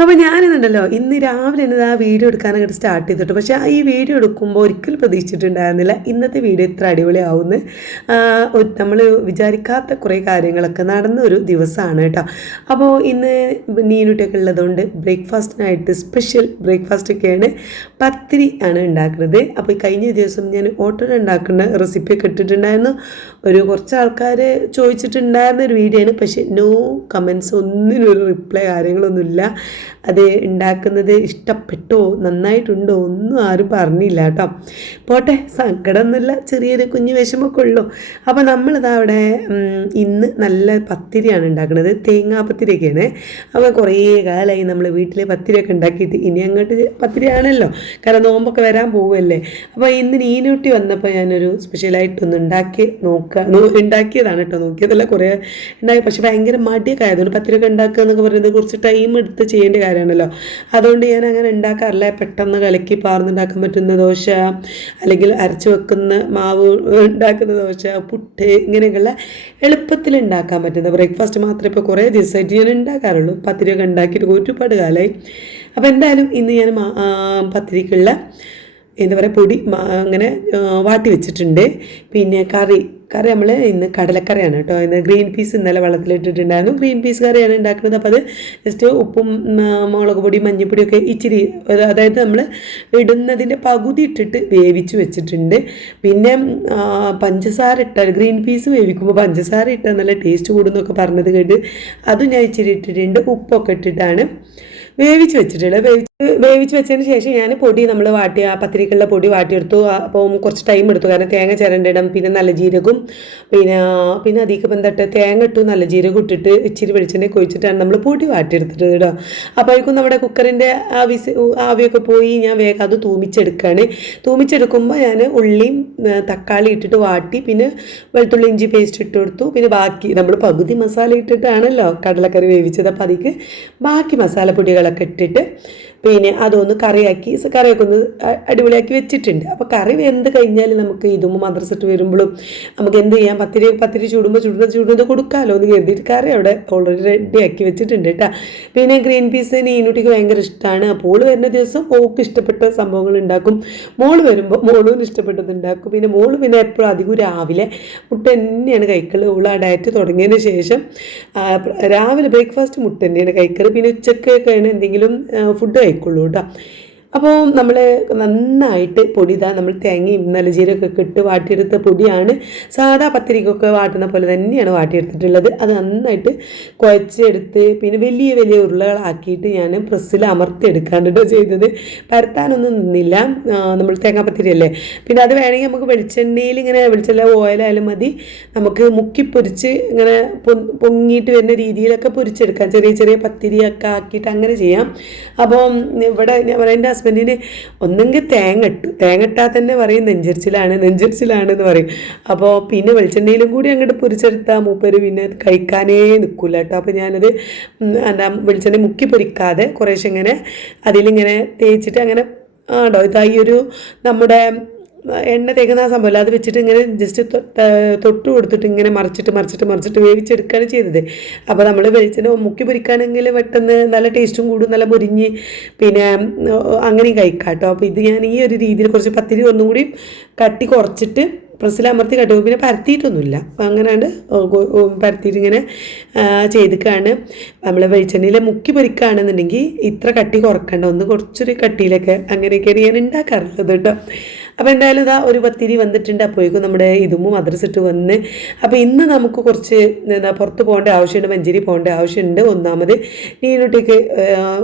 അപ്പോൾ ഞാനിന്നുണ്ടല്ലോ ഇന്ന് രാവിലെ തന്നെ ആ വീഡിയോ എടുക്കാനായിട്ട് സ്റ്റാർട്ട് ചെയ്തിട്ടു. പക്ഷേ ഈ വീഡിയോ എടുക്കുമ്പോൾ ഒരിക്കലും പ്രതീക്ഷിച്ചിട്ടുണ്ടായിരുന്നില്ല ഇന്നത്തെ വീഡിയോ ഇത്ര അടിപൊളിയാവുമെന്ന്. നമ്മൾ വിചാരിക്കാത്ത കുറേ കാര്യങ്ങളൊക്കെ നടന്ന ഒരു ദിവസമാണ് കേട്ടോ. അപ്പോൾ ഇന്ന് നീനുട്ടിയൊക്കെ ഉള്ളതുകൊണ്ട് ബ്രേക്ക്ഫാസ്റ്റിനായിട്ട് സ്പെഷ്യൽ ബ്രേക്ക്ഫാസ്റ്റൊക്കെയാണ്. പത്തിരി ആണ് ഉണ്ടാക്കുന്നത്. അപ്പോൾ കഴിഞ്ഞ ദിവസം ഞാൻ ഓട്ടോ ഉണ്ടാക്കുന്ന റെസിപ്പിയൊക്കെ ഇട്ടിട്ടുണ്ടായിരുന്നു. കുറച്ച് ആൾക്കാർ ചോദിച്ചിട്ടുണ്ടായിരുന്ന ഒരു വീഡിയോ ആണ്. പക്ഷേ നോ കമൻസ്, ഒന്നിനൊരു റിപ്ലൈ കാര്യങ്ങളൊന്നുമില്ല. അത് ഉണ്ടാക്കുന്നത് ഇഷ്ടപ്പെട്ടോ നന്നായിട്ടുണ്ടോ ഒന്നും ആരും പറഞ്ഞില്ല കേട്ടോ. പോട്ടെ, സങ്കടമൊന്നുമില്ല, ചെറിയൊരു കുഞ്ഞു വിഷമൊക്കെ ഉള്ളൂ. അപ്പോൾ നമ്മളിതാ അവിടെ ഇന്ന് നല്ല പത്തിരിയാണ് ഉണ്ടാക്കുന്നത്, തേങ്ങാപ്പത്തിരിയൊക്കെയാണ്. അപ്പോൾ കുറേ കാലമായി നമ്മൾ വീട്ടിൽ പത്തിരിയൊക്കെ ഉണ്ടാക്കിയിട്ട് ഇനി അങ്ങോട്ട് പത്തിരിയാണല്ലോ, കാരണം നോമ്പൊക്കെ വരാൻ പോവുമല്ലേ. അപ്പോൾ ഇന്ന് നീനൂട്ടി വന്നപ്പോൾ ഞാനൊരു സ്പെഷ്യലായിട്ടൊന്ന് ഉണ്ടാക്കിയതാണ് കേട്ടോ. നോക്കിയതല്ല, കുറേ ഉണ്ടാക്കി. പക്ഷെ ഭയങ്കര മടിയൊക്കെ ആയതുകൊണ്ട് പത്തിരിയൊക്കെ ഉണ്ടാക്കുക എന്നൊക്കെ പറയുന്നത് കുറച്ച് ടൈം എടുത്ത് ചെയ്യേണ്ട കാര്യമാണല്ലോ. അതുകൊണ്ട് ഞാൻ അങ്ങനെ ഉണ്ടാക്കാറില്ല. പെട്ടെന്ന് കലക്കി പാർന്നുണ്ടാക്കാൻ പറ്റുന്ന ദോശ, അല്ലെങ്കിൽ അരച്ച് വെക്കുന്ന മാവ് ഉണ്ടാക്കുന്ന ദോശ, പുട്ട്, ഇങ്ങനെയൊക്കെയുള്ള എളുപ്പത്തിൽ ഉണ്ടാക്കാൻ പറ്റുന്ന ബ്രേക്ക്ഫാസ്റ്റ് മാത്രമേ ഇപ്പോൾ കുറേ ദിവസമായിട്ട് ഞാൻ ഉണ്ടാക്കാറുള്ളൂ. പത്തിരിയൊക്കെ ഉണ്ടാക്കിയിട്ട് ഒരുപാട് കാലമായി. അപ്പോൾ എന്തായാലും ഇന്ന് ഞാൻ പത്തിരിക്കുള്ള എന്താ പറയുക പൊടി അങ്ങനെ വാട്ടി വെച്ചിട്ടുണ്ട്. പിന്നെ കറി നമ്മൾ ഇന്ന് കടലക്കറിയാണ് കേട്ടോ. ഇന്ന് ഗ്രീൻ പീസ് ഇന്നലെ വെള്ളത്തിലിട്ടിട്ടുണ്ടായിരുന്നു. ഗ്രീൻ പീസ് കറിയാണ് ഉണ്ടാക്കുന്നത്. അപ്പോൾ അത് ജസ്റ്റ് ഉപ്പും മുളക് പൊടി മഞ്ഞൾപ്പൊടിയൊക്കെ ഇച്ചിരി, അതായത് നമ്മൾ ഇടുന്നതിൻ്റെ പകുതി ഇട്ടിട്ട് വേവിച്ച് വെച്ചിട്ടുണ്ട്. പിന്നെ പഞ്ചസാര ഇട്ടാൽ ഗ്രീൻ പീസ് വേവിക്കുമ്പോൾ പഞ്ചസാര ഇട്ടാൽ നല്ല ടേസ്റ്റ് കൂടുന്നൊക്കെ പറഞ്ഞത് കേട്ട് അതും ഞാൻ ഇച്ചിരി ഇട്ടിട്ടുണ്ട്. ഉപ്പൊക്കെ ഇട്ടിട്ടാണ് വേവിച്ച് വെച്ചിട്ടുള്ളത്. വേവിച്ച് വെച്ചതിന് ശേഷം ഞാൻ പൊടി നമ്മൾ പത്തിരിക്കുള്ള പൊടി വാട്ടിയെടുത്തു. അപ്പോൾ കുറച്ച് ടൈം എടുത്തു, കാരണം തേങ്ങ ചിരണ്ടിടണം, പിന്നെ നല്ല ജീരകവും പിന്നെ അധികം ബന്ധപ്പെട്ട് തേങ്ങ ഇട്ടു, നല്ല ജീരകം ഇട്ടിട്ട് ഇച്ചിരി വെളിച്ചെണ്ണ കൊഴിച്ചിട്ടാണ് നമ്മൾ പൊടി വാട്ടിയെടുത്തിട്ട് കേട്ടോ. അപ്പോഴേക്കും നമ്മുടെ കുക്കറിൻ്റെ ആവിയൊക്കെ പോയി ഞാൻ വേഗം അത് തൂമിച്ചെടുക്കുകയാണ്. തൂമിച്ചെടുക്കുമ്പോൾ ഞാൻ ഉള്ളിയും തക്കാളി ഇട്ടിട്ട് വാട്ടി, പിന്നെ വെളുത്തുള്ളി ഇഞ്ചി പേസ്റ്റ് ഇട്ട് കൊടുത്തു. പിന്നെ ബാക്കി നമ്മൾ പകുതി മസാല ഇട്ടിട്ടാണല്ലോ കടലക്കറി വേവിച്ചത്. അപ്പോൾ അതിക്ക് ബാക്കി മസാലപ്പൊടികളൊക്കെ ഇട്ടിട്ട് പിന്നെ അതൊന്ന് കറിയൊക്കെ ഒന്ന് അടിപൊളിയാക്കി വെച്ചിട്ടുണ്ട്. അപ്പോൾ കറി വെന്ത് കഴിഞ്ഞാൽ നമുക്ക് ഇതും മദ്രസട്ട് വരുമ്പോഴും നമുക്ക് എന്ത് ചെയ്യാം, പത്തിരി ചൂടുന്നത് കൊടുക്കാമല്ലോ എന്ന് കരുതിയിട്ട് കറി അവിടെ ഓൾറെഡി റെഡിയാക്കി വെച്ചിട്ടുണ്ട് കേട്ടോ. പിന്നെ ഗ്രീൻ പീസ് നീനുട്ടിക്ക് ഭയങ്കര ഇഷ്ടമാണ്. അപ്പോൾ വരുന്ന ദിവസം ഓൾക്ക് ഇഷ്ടപ്പെട്ട സംഭവങ്ങൾ ഉണ്ടാക്കും, മോള് വരുമ്പോൾ മോളും ഇഷ്ടപ്പെട്ടത് ഉണ്ടാക്കും. പിന്നെ മോള് പിന്നെ എപ്പോഴും അധികം രാവിലെ മുട്ട തന്നെയാണ് കഴിക്കൽ. ഓൾ ആ ഡയറ്റ് തുടങ്ങിയതിന് ശേഷം രാവിലെ ബ്രേക്ക്ഫാസ്റ്റ് മുട്ട തന്നെയാണ് കഴിക്കൽ. പിന്നെ ഉച്ചക്കൊക്കെയാണ് എന്തെങ്കിലും ഫുഡ് കഴിക്കുള്ളൂ കേട്ടോ. അപ്പോൾ നമ്മൾ നന്നായിട്ട് പൊടി നമ്മൾ തേങ്ങയും നല്ല ജീരകമൊക്കെ ഇട്ട് വാട്ടിയെടുത്ത പൊടിയാണ്. സാധാ പത്തിരിക്കൊക്കെ വാട്ടുന്ന പോലെ തന്നെയാണ് വാട്ടിയെടുത്തിട്ടുള്ളത്. അത് നന്നായിട്ട് കുഴച്ചെടുത്ത് പിന്നെ വലിയ വലിയ ഉരുളകളാക്കിയിട്ട് ഞാൻ പ്രസ്സിൽ അമർത്തിയെടുക്കാണ്ട് കേട്ടോ ചെയ്തത്. പരത്താനൊന്നും നിന്നില്ല, നമ്മൾ തേങ്ങാപ്പത്തിരിയല്ലേ. പിന്നെ അത് വേണമെങ്കിൽ നമുക്ക് വെളിച്ചെണ്ണയിൽ ഇങ്ങനെ വെളിച്ചെണ്ണ ഓയിലായാലും മതി, നമുക്ക് മുക്കിപ്പൊരിച്ച് ഇങ്ങനെ പൊങ്ങിയിട്ട് വരുന്ന രീതിയിലൊക്കെ പൊരിച്ചെടുക്കാം. ചെറിയ ചെറിയ പത്തിരിയൊക്കെ ആക്കിയിട്ട് അങ്ങനെ ചെയ്യാം. അപ്പോൾ ഇവിടെ ഞാൻ പറയുന്നത് ഹസ്ബൻഡിന് ഒന്നെങ്കിൽ തേങ്ങ ഇട്ടാൽ തന്നെ പറയും നെഞ്ചരിച്ചിലാണെന്ന് പറയും. അപ്പോൾ പിന്നെ വെളിച്ചെണ്ണയിലും കൂടി അങ്ങോട്ട് പൊരിച്ചെടുത്താൽ മൂപ്പര് പിന്നെ കഴിക്കാനേ നിൽക്കില്ല കേട്ടോ. അപ്പോൾ ഞാനത് വെളിച്ചെണ്ണ മുക്കി പൊരിക്കാതെ കുറേശ്ശെ ഇങ്ങനെ അതിലിങ്ങനെ തേച്ചിട്ട് അങ്ങനെ ഇതായി ഒരു നമ്മുടെ എണ്ണ തേക്കുന്ന ആ സംഭവമല്ല, അത് വെച്ചിട്ട് ഇങ്ങനെ ജസ്റ്റ് തൊട്ട് കൊടുത്തിട്ട് ഇങ്ങനെ മറിച്ചിട്ട് വേവിച്ചെടുക്കുകയാണ് ചെയ്തത്. അപ്പോൾ നമ്മൾ വെളിച്ചെണ്ണ മുക്കി പൊരിക്കുകയാണെങ്കിൽ പെട്ടെന്ന് നല്ല ടേസ്റ്റും കൂടും, നല്ല മുരിഞ്ഞ് പിന്നെ അങ്ങനെയും കഴിക്കാം കേട്ടോ. അപ്പോൾ ഇത് ഞാൻ ഈ ഒരു രീതിയിൽ കുറച്ച് പത്തിരി ഒന്നും കൂടി കട്ടി കുറച്ചിട്ട് പ്രസ്സിലമർത്തി കട്ടി, പിന്നെ പരത്തിയിട്ടൊന്നുമില്ല, അങ്ങനെയാണ് പരത്തിയിട്ട് ഇങ്ങനെ ചെയ്തിട്ടാണ്. നമ്മൾ വെളിച്ചെണ്ണയിൽ മുക്കി പൊരിക്കുകയാണെന്നുണ്ടെങ്കിൽ ഇത്ര കട്ടി കുറക്കണ്ട, ഒന്ന് കുറച്ചൊരു കട്ടിയിലൊക്കെ അങ്ങനെയൊക്കെയാണ് ഞാൻ ഉണ്ടാക്കാറുള്ളത് കേട്ടോ. അപ്പോൾ എന്തായാലും ഇതാ ഒരു പത്തിരി വന്നിട്ടുണ്ട്. അപ്പോഴേക്കും നമ്മുടെ ഇതും മദ്രസിട്ട് വന്ന്. അപ്പോൾ ഇന്ന് നമുക്ക് കുറച്ച് പുറത്ത് പോകേണ്ട ആവശ്യമുണ്ട്, മഞ്ചേരി പോകേണ്ട ആവശ്യമുണ്ട്. ഒന്നാമത് നീനുട്ടിക്ക്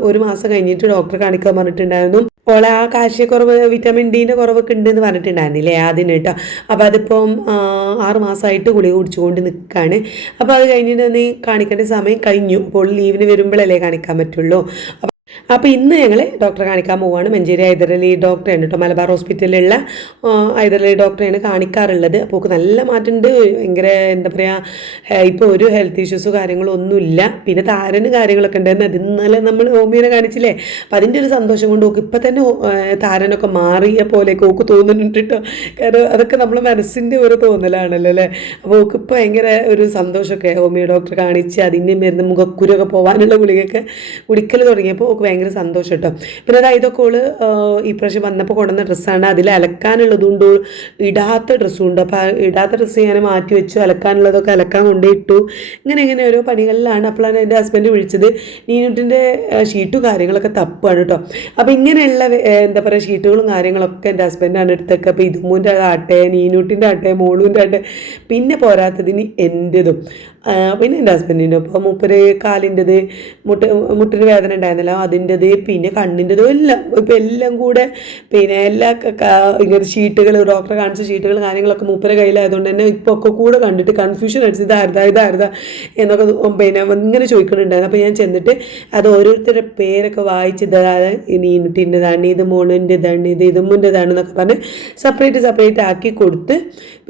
1 മാസം കഴിഞ്ഞിട്ട് ഡോക്ടറെ കാണിക്കാൻ പറഞ്ഞിട്ടുണ്ടായിരുന്നു. ഓളെ ആ കാൽസ്യക്കുറവ് വിറ്റാമിൻ ഡിൻ്റെ കുറവൊക്കെ ഉണ്ടെന്ന് പറഞ്ഞിട്ടുണ്ടായിരുന്നില്ലേ അതിന് കേട്ടോ. അപ്പോൾ അതിപ്പം 6 മാസമായിട്ട് ഗുളിക കുടിച്ചുകൊണ്ട് നിൽക്കുകയാണ്. അപ്പോൾ അത് കഴിഞ്ഞിട്ട് നീ കാണിക്കേണ്ട സമയം കഴിഞ്ഞു. അപ്പോൾ ലീവിന് വരുമ്പോഴല്ലേ കാണിക്കാൻ പറ്റുള്ളൂ. അപ്പോൾ ഇന്ന് ഞങ്ങൾ ഡോക്ടറെ കാണിക്കാൻ പോവുകയാണ്. മഞ്ചേരി ഹൈദരലി ഡോക്ടറാണ് കേട്ടോ, മലബാർ ഹോസ്പിറ്റലിലുള്ള ഹൈദരലി ഡോക്ടറെയാണ് കാണിക്കാറുള്ളത്. അപ്പോൾ നല്ല മാറ്റമുണ്ട്. ഭയങ്കര എന്താ പറയുക, ഇപ്പോൾ ഒരു ഹെൽത്ത് ഇഷ്യൂസോ കാര്യങ്ങളോ ഒന്നുമില്ല. പിന്നെ താരന് കാര്യങ്ങളൊക്കെ ഉണ്ടായിരുന്നു, അത് ഇന്നലെ നമ്മൾ ഹോമിയോനെ കാണിച്ചില്ലേ. അപ്പോൾ അതിൻ്റെ ഒരു സന്തോഷം കൊണ്ട് ഓക്ക് ഇപ്പം തന്നെ താരനൊക്കെ മാറിയ പോലെയൊക്കെ ഓക്ക് തോന്നുന്നുണ്ട് കേട്ടോ. കാരണം അതൊക്കെ നമ്മൾ മനസ്സിൻ്റെ ഒരു തോന്നലാണല്ലോ അല്ലേ. അപ്പോൾ ഓക്ക് ഇപ്പോൾ ഭയങ്കര ഒരു സന്തോഷമൊക്കെ ഹോമിയോ ഡോക്ടറെ കാണിച്ച് അതിൻ്റെ മരുന്ന് മുഖക്കുരൊക്കെ പോകാനുള്ള ഗുളികയൊക്കെ കുടിക്കൽ തുടങ്ങിയപ്പോൾ ഓൾക്ക് ഭയങ്കര സന്തോഷം കേട്ടോ. പിന്നെ അതായത് ഇതൊക്കെ ഓള് ഈ പ്രാവശ്യം വന്നപ്പോൾ കൊണ്ടുവന്ന ഡ്രസ്സാണ്. അതിൽ അലക്കാനുള്ളതുകൊണ്ട് ഇടാത്ത ഡ്രസ്സും ഉണ്ട്. അപ്പോൾ ഇടാത്ത ഡ്രസ്സ് ഞാൻ മാറ്റി വെച്ചു, അലക്കാനുള്ളതൊക്കെ അലക്കാൻ കൊണ്ടിട്ടു. ഇങ്ങനെ ഓരോ പണികളിലാണ്. അപ്പോഴാണ് എൻ്റെ ഹസ്ബൻഡ് വിളിച്ചത്. നീനുട്ടിൻ്റെ ഷീറ്റും കാര്യങ്ങളൊക്കെ തപ്പാണ് കേട്ടോ. അപ്പോൾ ഇങ്ങനെയുള്ള എന്താ പറയുക ഷീറ്റുകളും കാര്യങ്ങളൊക്കെ എൻ്റെ ഹസ്ബൻഡാണ് എടുത്തൊക്കെ. അപ്പോൾ ഇതുമൂൻ്റെ ആട്ടെ, നീനൂട്ടിൻ്റെ ആട്ടെ, മോളൂൻ്റെ ആട്ടെ, പിന്നെ പോരാത്തതിന് എൻ്റെതും, പിന്നെ എൻ്റെ ഹസ്ബൻഡിൻ്റെ. അപ്പോൾ മൂപ്പര് കാലിൻ്റെത്, മുട്ടിന് വേദന ഉണ്ടായിരുന്നല്ലോ അതിൻ്റെത്, പിന്നെ കണ്ണിൻ്റെതും എല്ലാം ഇപ്പം എല്ലാം കൂടെ പിന്നെ എല്ലാ ഇങ്ങനത്തെ ഷീറ്റുകൾ, ഡോക്ടറെ കാണിച്ച ഷീറ്റുകൾ കാര്യങ്ങളൊക്കെ മൂപ്പരെ കയ്യിലായതുകൊണ്ട് തന്നെ ഇപ്പോൾ ഒക്കെ കൂടെ കണ്ടിട്ട് കൺഫ്യൂഷൻ അടിച്ച് ഇതായിരുതാ എന്നൊക്കെ പിന്നെ ഇങ്ങനെ ചോദിക്കുന്നുണ്ടായിരുന്നു. അപ്പോൾ ഞാൻ ചെന്നിട്ട് അത് ഓരോരുത്തരുടെ പേരൊക്കെ വായിച്ച് ഇതാണ് നീനുട്ടിൻ്റെതാണ്, ഇത് മോളിൻ്റെതാണ്, ഇത് ഇതുമ്മുൻ്റെതാണ് എന്നൊക്കെ പറഞ്ഞ് സെപ്പറേറ്റ് ആക്കി കൊടുത്ത്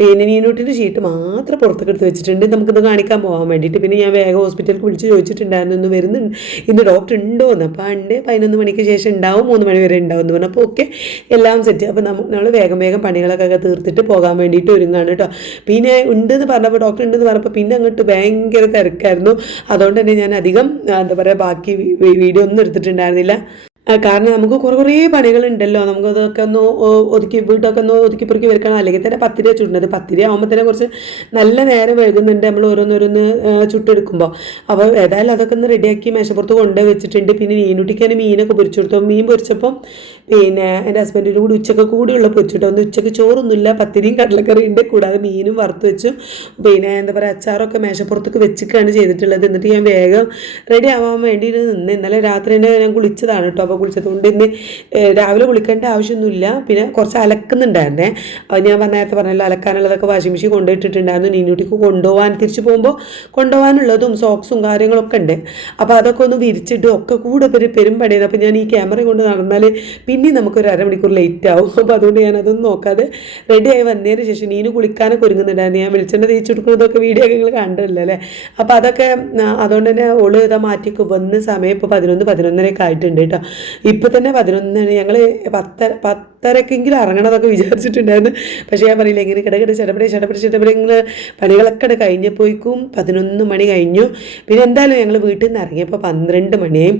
പിന്നെ നീനുട്ടിൻ്റെ ഷീറ്റ് മാത്രം പുറത്തേക്ക് എടുത്ത് വെച്ചിട്ടുണ്ട് നമുക്കിത് കാണിക്കാൻ പോകാൻ വേണ്ടിയിട്ട്. പിന്നെ ഞാൻ വേഗം ഹോസ്പിറ്റലിൽ വിളിച്ച് ചോദിച്ചിട്ടുണ്ടായിരുന്നു ഇന്ന് വരുന്നുണ്ട്, ഇന്ന് ഡോക്ടർ ഉണ്ടോ എന്ന്. അപ്പോൾ ഉണ്ട്, 11 മണിക്ക് ശേഷം ഉണ്ടാവും, 3 മണി വരെ ഉണ്ടാവും എന്ന് പറഞ്ഞു. അപ്പോൾ ഓക്കെ, എല്ലാം സെറ്റ്. അപ്പോൾ നമ്മൾ വേഗം പണികളൊക്കെ തീർത്തിട്ട് പോകാൻ വേണ്ടിയിട്ട് ഒരുങ്ങാണ് കേട്ടോ. പിന്നെ ഉണ്ടെന്ന് പറഞ്ഞപ്പോൾ, ഡോക്ടർ ഉണ്ടെന്ന് പറഞ്ഞപ്പോൾ പിന്നെ അങ്ങോട്ട് ഭയങ്കര തിരക്കായിരുന്നു. അതുകൊണ്ട് തന്നെ ഞാൻ അധികം എന്താ പറയുക ബാക്കി വീഡിയോ ഒന്നും എടുത്തിട്ടുണ്ടായിരുന്നില്ല. കാരണം നമുക്ക് കുറേ പണികളുണ്ടല്ലോ, നമുക്കതൊക്കെ ഒന്ന് വീട്ടൊക്കെ ഒന്ന് ഒതുക്കി പെറുക്കി വെക്കണം. അല്ലെങ്കിൽ തന്നെ പത്തിരി ചുടുന്നത്, പത്തിരി ആകുമ്പോൾ തന്നെ കുറച്ച് നല്ല നേരം വൈകുന്നുണ്ട് നമ്മൾ ഓരോന്നോരോന്ന് ചുട്ടെടുക്കുമ്പോൾ. അപ്പോൾ ഏതായാലും അതൊക്കെ ഒന്ന് റെഡിയാക്കി മേശപ്പുറത്ത് കൊണ്ടുപോയി വെച്ചിട്ടുണ്ട്. പിന്നെ മീനുട്ടിക്കാൻ മീനൊക്കെ പൊരിച്ചു കൊടുത്തു. മീൻ പൊരിച്ചപ്പം പിന്നെ എൻ്റെ ഹസ്ബൻഡിൻ്റെ കൂടി ഉച്ചക്ക് കൂടിയുള്ള പൊരിച്ചിട്ടോ. ഒന്ന് ഉച്ചക്ക് ചോറൊന്നുമില്ല, പത്തിരിയും കടലക്കറിയും ഉണ്ട്, കൂടാതെ മീനും വറുത്ത് വെച്ചു. പിന്നെ എന്താ പറയുക അച്ചാറൊക്കെ മേശപ്പുറത്തൊക്കെ വെച്ചിട്ടാണ് ചെയ്തിട്ടുള്ളത്. എന്നിട്ട് ഞാൻ വേഗം റെഡി ആവാൻ വേണ്ടി നിന്ന്. ഇന്നലെ രാത്രി തന്നെ ഞാൻ കുളിച്ചതാണ് കേട്ടോ. അപ്പോൾ കുളിച്ചതുകൊണ്ട് ഇന്ന് രാവിലെ കുളിക്കേണ്ട ആവശ്യമൊന്നുമില്ല. പിന്നെ കുറച്ച് അലക്കുന്നുണ്ടായിരുന്നേ. ഞാൻ നേരത്തെ പറഞ്ഞല്ലോ അലക്കാനുള്ളതൊക്കെ വാഷിംഗ് മെഷീൻ കൊണ്ടുപോയിട്ടിട്ടുണ്ടായിരുന്നു. നീനുട്ടിക്ക് തിരിച്ചു പോകുമ്പോൾ കൊണ്ടുപോകാനുള്ളതും സോക്സും കാര്യങ്ങളൊക്കെ ഉണ്ട്. അപ്പോൾ അതൊക്കെ ഒന്ന് വിരിച്ചിട്ട് ഒക്കെ കൂടെ പെരുമ്പടിയത്. അപ്പോൾ ഞാൻ ഈ ക്യാമറ കൊണ്ട് നടന്നാൽ പിന്നെ നമുക്കൊരു അരമണിക്കൂർ ലേറ്റ് ആവും. അപ്പോൾ അതുകൊണ്ട് ഞാൻ അതൊന്നും നോക്കാതെ റെഡിയായി വന്നതിന് ശേഷം നീനു കുളിക്കാനൊക്കെ ഒരുങ്ങുന്നുണ്ടായിരുന്നു. ഞാൻ വെളിച്ചെണ്ണ തേച്ച് കൊടുക്കുന്നതൊക്കെ വീഡിയോ ഒക്കെ നിങ്ങൾ കണ്ടല്ലോ അല്ലേ. അപ്പോൾ അതൊക്കെ അതുകൊണ്ട് തന്നെ ഓള് ഇതാ മാറ്റിയൊക്കെ വന്ന് സമയം ഇപ്പോൾ 11-11:30 ആയിട്ടുണ്ട് കേട്ടോ. ഇപ്പം തന്നെ 11 ഞങ്ങൾ 10:30 ഇറങ്ങണമെന്നൊക്കെ വിചാരിച്ചിട്ടുണ്ടായിരുന്നു. പക്ഷേ ഞാൻ പറയില്ല, ഇങ്ങനെ കിടക്കിട ചടപടെ ഇങ്ങനെ പണികളൊക്കെ കഴിഞ്ഞപ്പോഴേക്കും 11 മണി കഴിഞ്ഞു. പിന്നെ എന്തായാലും ഞങ്ങൾ വീട്ടിൽ നിന്ന് ഇറങ്ങിയപ്പോൾ 12 മണിയായി.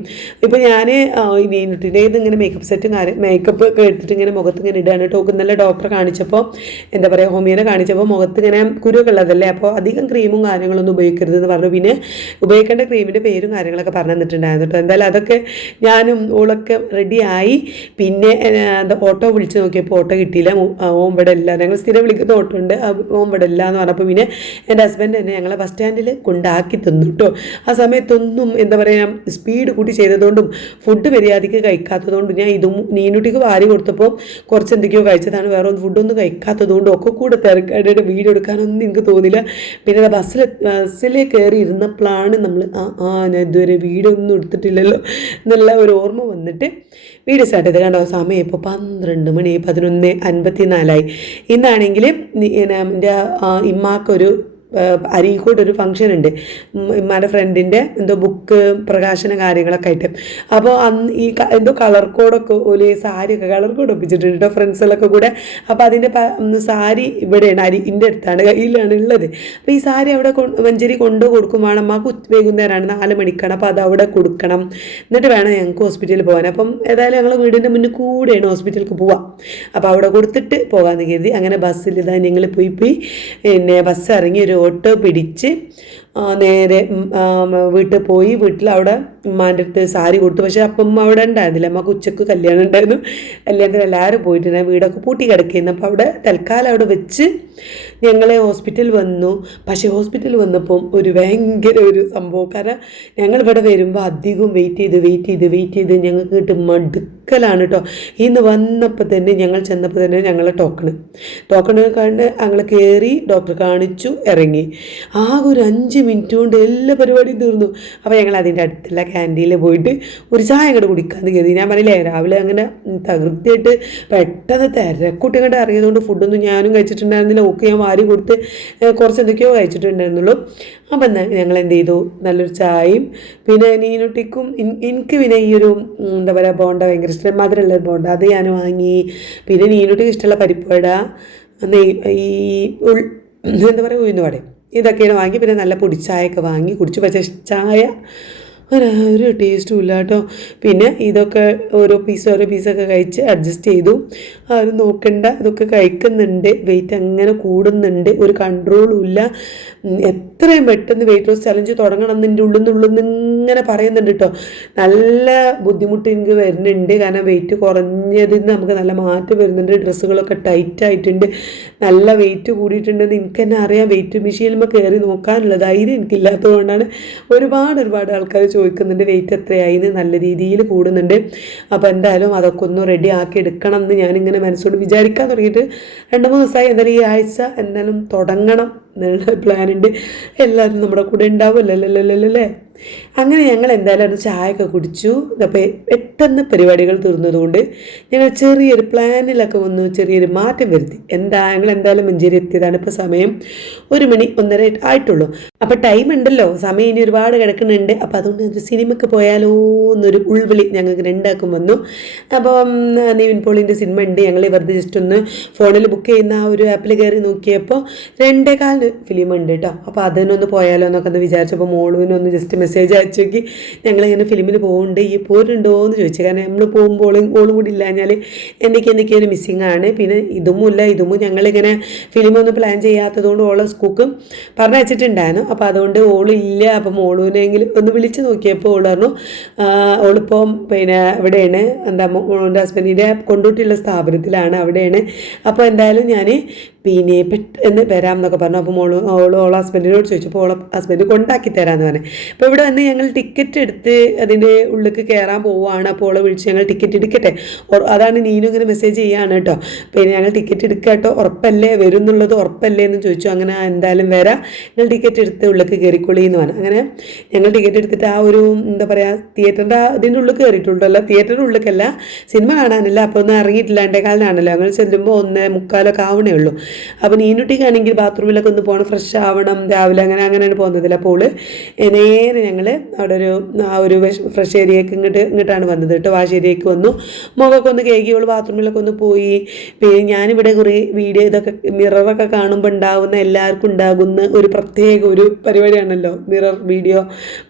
ഇപ്പോൾ ഞാൻ നീനുട്ടിൻ്റെ ഇങ്ങനെ മേക്കപ്പ് ഒക്കെ എടുത്തിട്ട് ഇങ്ങനെ മുഖത്ത് ഇങ്ങനെ ഇടുകയാണ് കേട്ടോ. ഇന്നലെ ഡോക്ടറെ കാണിച്ചപ്പോൾ എന്താ പറയുക ഹോമിയോനെ കാണിച്ചപ്പോൾ മുഖത്ത് ഇങ്ങനെ കുരുവൊക്കെ ഉള്ളതല്ലേ, അപ്പോൾ അധികം ക്രീമും കാര്യങ്ങളൊന്നും ഉപയോഗിക്കരുതെന്ന് പറഞ്ഞു. പിന്നെ ഉപയോഗിക്കേണ്ട ക്രീമിൻ്റെ പേരും കാര്യങ്ങളൊക്കെ പറഞ്ഞു തന്നിട്ടുണ്ടായിരുന്നു കേട്ടോ. എന്തായാലും അതൊക്കെ ഞാനും ഓളൊക്കെ റെഡിയായി. പിന്നെ ഓട്ടോ വിളിച്ച് നോക്കിയപ്പോൾ ഓട്ടോ കിട്ടിയില്ല. ഓം ഇവിടെ ഇല്ല, ഞങ്ങൾ സ്ഥിരം വിളിക്കുന്ന ഓട്ടോ ഉണ്ട്, ഓം ഇവിടെ ഇല്ല എന്ന് പറഞ്ഞപ്പോൾ പിന്നെ എൻ്റെ ഹസ്ബൻഡ് തന്നെ ഞങ്ങളെ ബസ് സ്റ്റാൻഡിൽ കൊണ്ടാക്കി തന്നു കേട്ടോ. ആ സമയത്തൊന്നും എന്താ പറയുക സ്പീഡ് കൂട്ടി ചെയ്തതുകൊണ്ടും ഫുഡ് മര്യാദയ്ക്ക് കഴിക്കാത്തതുകൊണ്ടും ഞാൻ നീനുട്ടിക്ക് വാരി കൊടുത്തപ്പോൾ കുറച്ച് എന്തൊക്കെയോ കഴിച്ചതാണ്, വേറെ ഒന്നും ഫുഡൊന്നും കഴിക്കാത്തതുകൊണ്ടും ഒക്കെ കൂടെ തിരക്കായിട്ട് വീഡിയോ എടുക്കാനൊന്നും എനിക്ക് തോന്നില്ല. പിന്നെ ബസ്സിൽ കയറി ഇരുന്നപ്പോഴാണ് നമ്മൾ ഞാൻ ഇതുവരെ വീഡിയോ ഒന്നും എടുത്തിട്ടില്ലല്ലോ എന്നുള്ള ഒരു ഓർമ്മ വന്നിട്ട് വീഡിയോ സ്റ്റാർട്ട് ചെയ്ത്. കണ്ടോ സമയം ഇപ്പോൾ 12 മണി 11:54. ഇന്നാണെങ്കിൽ എൻ്റെ ഇമ്മാക്കൊരു അരീക്കോട് ഒരു ഫംഗ്ഷൻ ഉണ്ട്, ഉമ്മാൻ്റെ ഫ്രണ്ടിൻ്റെ എന്തോ ബുക്ക് പ്രകാശന കാര്യങ്ങളൊക്കെ ആയിട്ട്. അപ്പോൾ അന്ന് ഈ എന്തോ കളർ കോഡൊക്കെ ഒരു സാരിയൊക്കെ കളർ കോഡ് ഒപ്പിച്ചിട്ടുണ്ട് കേട്ടോ ഫ്രണ്ട്സുകളൊക്കെ കൂടെ. അപ്പോൾ അതിൻ്റെ സാരി ഇവിടെയാണ്, അരിൻ്റെ അടുത്താണ്, കയ്യിലാണ് ഉള്ളത്. അപ്പോൾ ഈ സാരി അവിടെ മഞ്ചേരി കൊണ്ടു കൊടുക്കും വേണം. അമ്മക്ക് വൈകുന്നേരമാണ് 4 മണിക്കാണ്. അപ്പോൾ അത് അവിടെ കൊടുക്കണം, എന്നിട്ട് വേണം ഞങ്ങൾക്ക് ഹോസ്പിറ്റലിൽ പോകാൻ. അപ്പം ഏതായാലും ഞങ്ങൾ വീടിൻ്റെ മുന്നിൽ കൂടെയാണ് ഹോസ്പിറ്റലിലേക്ക് പോവാം. അപ്പോൾ അവിടെ കൊടുത്തിട്ട് പോകാമെന്ന് കരുതി അങ്ങനെ ബസ്സിൽ ഇതാ ഞങ്ങൾ പോയി പിന്നെ ബസ് ഇറങ്ങി ഒരു ഓട്ടോ പിടിച്ച് നേരെ വീട്ടിൽ പോയി. വീട്ടിൽ അവിടെ ഉമ്മാൻ്റെ അടുത്ത് സാരി കൊടുത്തു. പക്ഷേ അപ്പം അവിടെ ഉണ്ടായിരുന്നില്ല, അമ്മക്ക് ഉച്ചക്ക് കല്യാണം ഉണ്ടായിരുന്നു. കല്യാണത്തിന് എല്ലാവരും പോയിട്ടുണ്ടായിരുന്നു, വീടൊക്കെ പൂട്ടി കിടക്കുന്നു. അപ്പോൾ അവിടെ തൽക്കാലം അവിടെ വെച്ച് ഞങ്ങൾ ഹോസ്പിറ്റൽ വന്നു. പക്ഷേ ഹോസ്പിറ്റൽ വന്നപ്പം ഭയങ്കര ഒരു സംഭവം. കാരണം ഞങ്ങളിവിടെ വരുമ്പോൾ അധികം വെയിറ്റ് ചെയ്ത് ഞങ്ങൾക്ക് കിട്ടി മടുക്കലാണ് കേട്ടോ. ഇന്ന് വന്നപ്പോൾ തന്നെ ഞങ്ങൾ ചെന്നപ്പോൾ തന്നെ ഞങ്ങളെ ടോക്കണ് കണ്ട് ഞങ്ങൾ കയറി ഡോക്ടറെ കാണിച്ചു ഇറങ്ങി. ആകെ ഒരു 5 മിനിറ്റ് കൊണ്ട് എല്ലാ പരിപാടിയും തീർന്നു. അപ്പോൾ ഞങ്ങൾ അതിൻ്റെ അടുത്തുള്ള ക്യാൻറ്റീനിൽ പോയിട്ട് ഒരു ചായ അങ്ങോട്ട് കുടിക്കാമെന്ന് കരുതി. ഞാൻ പറഞ്ഞില്ലേ രാവിലെ അങ്ങനെ തകൃതിയായിട്ട് പെട്ടെന്ന് തിരക്കൂട്ടി അങ്ങോട്ട് ഇറങ്ങിയതുകൊണ്ട് ഫുഡൊന്നും ഞാനും കഴിച്ചിട്ടുണ്ടായിരുന്നില്ല. ഒക്കെ ഞാൻ വാരി കൊടുത്ത് കുറച്ച് എന്തൊക്കെയോ കഴിച്ചിട്ടുണ്ടായിരുന്നുള്ളൂ. അപ്പം ഞങ്ങൾ എന്ത് ചെയ്തു, നല്ലൊരു ചായയും പിന്നെ നീനുട്ടിക്കും എനിക്ക് പിന്നെ ഈ ഒരു എന്താ പറയുക ബോണ്ട ഭയങ്കര ഇഷ്ടം, മധുരമുള്ള ബോണ്ട അത് ഞാൻ വാങ്ങി. പിന്നെ നീനുട്ടിക്ക് ഇഷ്ടമുള്ള പരിപ്പുവട, ഈ എന്താ പറയുക ഉഴുന്നുവട, ഇതൊക്കെയാണ് വാങ്ങി. പിന്നെ നല്ല പൊടിച്ചായൊക്കെ വാങ്ങി കുടിച്ചു. പക്ഷേ ചായ ഒരു ടേസ്റ്റും ഇല്ല കേട്ടോ. പിന്നെ ഇതൊക്കെ ഓരോ പീസൊക്കെ കഴിച്ച് അഡ്ജസ്റ്റ് ചെയ്തു. ആരും നോക്കണ്ട, ഇതൊക്കെ കഴിക്കുന്നുണ്ട്. വെയിറ്റ് അങ്ങനെ കൂടുന്നുണ്ട്, ഒരു കൺട്രോളും ഇല്ല. എത്രയും പെട്ടെന്ന് വെയിറ്റ് ലോസ് ചലഞ്ച് തുടങ്ങണം എന്ന് എൻ്റെ ഉള്ളിൽ നിന്ന് ഇങ്ങനെ പറയുന്നുണ്ട് കേട്ടോ. നല്ല ബുദ്ധിമുട്ട് എനിക്ക് വരുന്നുണ്ട്, കാരണം വെയിറ്റ് കുറഞ്ഞതിൽ നിന്ന് നമുക്ക് നല്ല മാറ്റം വരുന്നുണ്ട്. ഡ്രസ്സുകളൊക്കെ ടൈറ്റ് ആയിട്ടുണ്ട്, നല്ല വെയിറ്റ് കൂടിയിട്ടുണ്ടെന്ന് എനിക്ക് തന്നെ അറിയാം. വെയിറ്റ് മെഷീനിൽ കയറി നോക്കാനുള്ള ധൈര്യം എനിക്കില്ലാത്തതുകൊണ്ടാണ്. ഒരുപാട് ആൾക്കാർ ചോദിക്കുന്നുണ്ട് വെയിറ്റ് എത്രയായിന്ന്, നല്ല രീതിയിൽ കൂടുന്നുണ്ട്. അപ്പോൾ എന്തായാലും അതൊക്കെ ഒന്ന് റെഡി ആക്കി എടുക്കണം എന്ന് ഞാനിങ്ങനെ മനസ്സോട് വിചാരിക്കാൻ തുടങ്ങിയിട്ട് 2-3 ദിവസമായി. എന്തായാലും ഈ ആഴ്ച എന്തായാലും തുടങ്ങണം എന്നുള്ള പ്ലാനുണ്ട്. എല്ലാവരും നമ്മുടെ കൂടെ ഉണ്ടാവുമല്ലേ. അങ്ങനെ ഞങ്ങൾ എന്തായാലും ഒരു ചായയൊക്കെ കുടിച്ചു. അപ്പോൾ പെട്ടെന്ന് പരിപാടികൾ തീർന്നതുകൊണ്ട് ഞങ്ങൾ ചെറിയൊരു പ്ലാനിലൊക്കെ വന്നു, ചെറിയൊരു മാറ്റം വരുത്തി. ഞങ്ങൾ എന്തായാലും മഞ്ചേരി എത്തിയതാണ്. ഇപ്പോൾ സമയം 1 മണി 1:30 ആയിട്ടുള്ളൂ. അപ്പോൾ ടൈം ഉണ്ടല്ലോ, സമയം ഇനി ഒരുപാട് കിടക്കുന്നുണ്ട്. അപ്പോൾ അതുകൊണ്ട് ഒരു സിനിമയ്ക്ക് പോയാലോ എന്നൊരു ഉൾവിളി ഞങ്ങൾക്ക് രണ്ടാക്കും വന്നു. അപ്പം നിവിൻ പോളിൻ്റെ സിനിമ ഉണ്ട്, ഞങ്ങൾ വെറുതെ ജസ്റ്റ് ഒന്ന് ഫോണിൽ ബുക്ക് ചെയ്യുന്ന ആ ഒരു ആപ്പിൽ കയറി നോക്കിയപ്പോൾ 2:15 ഫിലിം ഉണ്ട് കേട്ടോ. അപ്പോൾ അതിനൊന്ന് പോയാലോ എന്നൊക്കെ ഒന്ന് വിചാരിച്ചപ്പോൾ മോളുവിനൊന്ന് ജസ്റ്റ് മെസ്സേജ് അയച്ചു നോക്കി, ഞങ്ങളിങ്ങനെ ഫിലിമിന് പോകുന്നുണ്ട്, ഈ പോരുണ്ടോ എന്ന് ചോദിച്ചു. കാരണം നമ്മൾ പോകുമ്പോൾ ഓളും കൂടി ഇല്ലാഞ്ഞാൽ എന്തൊക്കെയൊരു മിസ്സിങ് ആണ്. പിന്നെ ഇതും ഞങ്ങളിങ്ങനെ ഫിലിമൊന്നും പ്ലാൻ ചെയ്യാത്തതുകൊണ്ട് ഓളെ സ്കൂക്കും പറഞ്ഞയച്ചിട്ടുണ്ടായിരുന്നു. അപ്പോൾ അതുകൊണ്ട് ഓളില്ല. അപ്പം മോളുവിനെങ്കിലും ഒന്ന് വിളിച്ച് നോക്കിയപ്പോൾ ഓൾ പറഞ്ഞു ഓളിപ്പം പിന്നെ എവിടെയാണ്, എൻ്റെ ഹസ്ബൻഡിൻ്റെ കൊണ്ടോട്ടിയുള്ള സ്ഥാപനത്തിലാണ്, അവിടെയാണ്. അപ്പോൾ എന്തായാലും ഞാൻ പിന്നെ പെട്ടെന്ന് വരാം എന്നൊക്കെ പറഞ്ഞു. അപ്പോൾ ഓളെ ഹസ്ബൻഡിനോട് ചോദിച്ചപ്പോൾ ഓളെ ഹസ്ബൻഡ് കൊണ്ടാക്കി തരാമെന്ന് പറഞ്ഞു. അപ്പോൾ ഇവിടെ വന്ന് ഞങ്ങൾ ടിക്കറ്റ് എടുത്ത് അതിൻ്റെ ഉള്ളിലേക്ക് കയറാൻ പോവുകയാണ്. അപ്പോൾ ഓളെ വിളിച്ച് ഞങ്ങൾ ടിക്കറ്റ് എടുക്കട്ടെ, അതാണ് നീനും ഇങ്ങനെ മെസ്സേജ് ചെയ്യാണ് കേട്ടോ. പിന്നെ ഞങ്ങൾ ടിക്കറ്റ് എടുക്കുക കേട്ടോ, ഉറപ്പല്ലേ വരും എന്നുള്ളത്, ഉറപ്പല്ലേ എന്ന് ചോദിച്ചു. അങ്ങനെ എന്തായാലും വരാം, ഞങ്ങൾ ടിക്കറ്റ് എടുത്ത് ഉള്ളിലേക്ക് കയറിക്കൊള്ളി എന്ന് പറഞ്ഞു. അങ്ങനെ ഞങ്ങൾ ടിക്കറ്റ് എടുത്തിട്ട് ആ ഒരു എന്താ പറയുക തിയേറ്ററിൻ്റെ ഇതിൻ്റെ ഉള്ളിൽ കയറിയിട്ടുണ്ടല്ലോ, തിയേറ്ററിൻ്റെ ഉള്ളിലേക്കല്ല, സിനിമ കാണാനല്ല. അപ്പോൾ ഒന്നും ഇറങ്ങിയിട്ടില്ല, 2:15 ഞങ്ങൾ ചെല്ലുമ്പോൾ 1:45 ആവണേ ഉള്ളൂ. അപ്പോൾ നീനുട്ടിക്കാണെങ്കിൽ ബാത്റൂമിലൊക്കെ ഒന്ന് പോകണം, ഫ്രഷ് ആവണം രാവിലെ, അങ്ങനെയാണ് പോകുന്നതില്ല. അപ്പോൾ നേരെ ഞങ്ങൾ അവിടെ ഒരു ഫ്രഷ് ഏരിയക്ക് ഇങ്ങോട്ടാണ് വന്നത് കേട്ടോ. വാഷ് ഏരിയക്ക് വന്നു, മുഖമൊക്കെ ഒന്ന് കേൾക്കിയോളൂ, ബാത്റൂമിലൊക്കെ ഒന്ന് പോയി. പിന്നെ ഞാനിവിടെ കുറേ വീഡിയോ ഇതൊക്കെ മിററൊക്കെ കാണുമ്പോൾ ഉണ്ടാകുന്ന എല്ലാവർക്കും ഉണ്ടാകുന്ന ഒരു പ്രത്യേക ഒരു പരിപാടിയാണല്ലോ മിറർ വീഡിയോ,